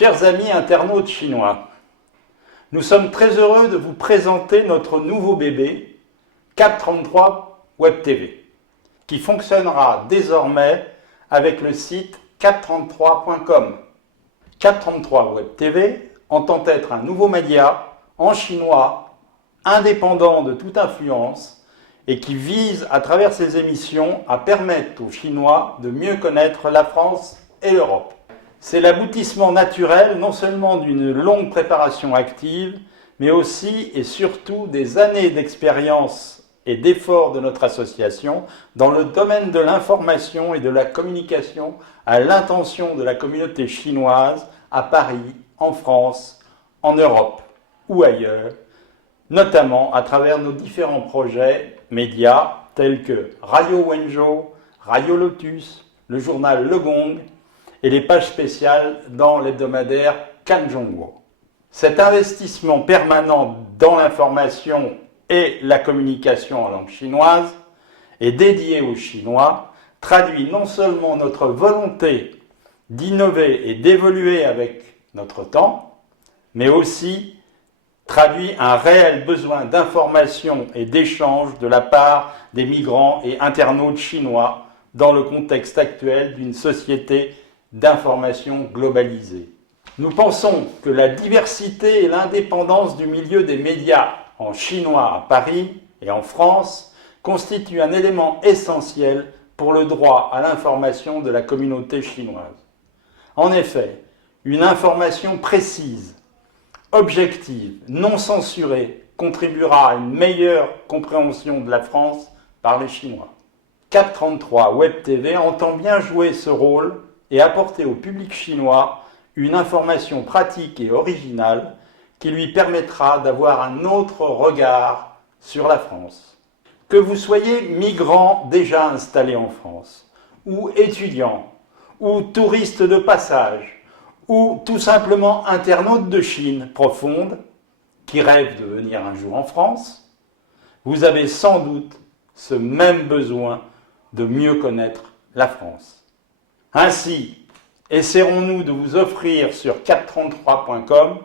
Chers amis internautes chinois, nous sommes très heureux de vous présenter notre nouveau bébé, Cap33 Web TV, qui fonctionnera désormais avec le site cap33.com. Cap33 Web TV entend être un nouveau média en chinois, indépendant de toute influence et qui vise à travers ses émissions à permettre aux Chinois de mieux connaître la France et l'Europe. C'est l'aboutissement naturel non seulement d'une longue préparation active, mais aussi et surtout des années d'expérience et d'efforts de notre association dans le domaine de l'information et de la communication à l'intention de la communauté chinoise à Paris, en France, en Europe ou ailleurs, notamment à travers nos différents projets médias tels que Radio Wenzhou, Radio Lotus, le journal Le Gong et les pages spéciales dans l'hebdomadaire Kanzhongguo. Cet investissement permanent dans l'information et la communication en langue chinoise et dédié aux Chinois traduit non seulement notre volonté d'innover et d'évoluer avec notre temps, mais aussi traduit un réel besoin d'information et d'échange de la part des migrants et internautes chinois dans le contexte actuel d'une société d'information globalisée. Nous pensons que la diversité et l'indépendance du milieu des médias en chinois à Paris et en France constituent un élément essentiel pour le droit à l'information de la communauté chinoise. En effet, une information précise, objective, non censurée, contribuera à une meilleure compréhension de la France par les Chinois. Cap33 Web TV entend bien jouer ce rôle et apporter au public chinois une information pratique et originale qui lui permettra d'avoir un autre regard sur la France. Que vous soyez migrant déjà installé en France, ou étudiant, ou touriste de passage, ou tout simplement internaute de Chine profonde qui rêve de venir un jour en France, vous avez sans doute ce même besoin de mieux connaître la France. Ainsi, essaierons-nous de vous offrir sur cap33.com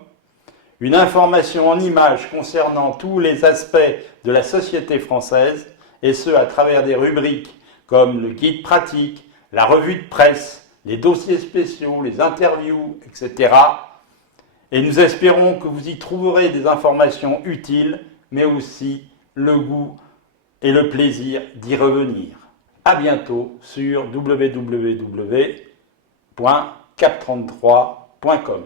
une information en images concernant tous les aspects de la société française, et ce à travers des rubriques comme le guide pratique, la revue de presse, les dossiers spéciaux, les interviews, etc. Et nous espérons que vous y trouverez des informations utiles, mais aussi le goût et le plaisir d'y revenir. À bientôt sur www.cap33.com.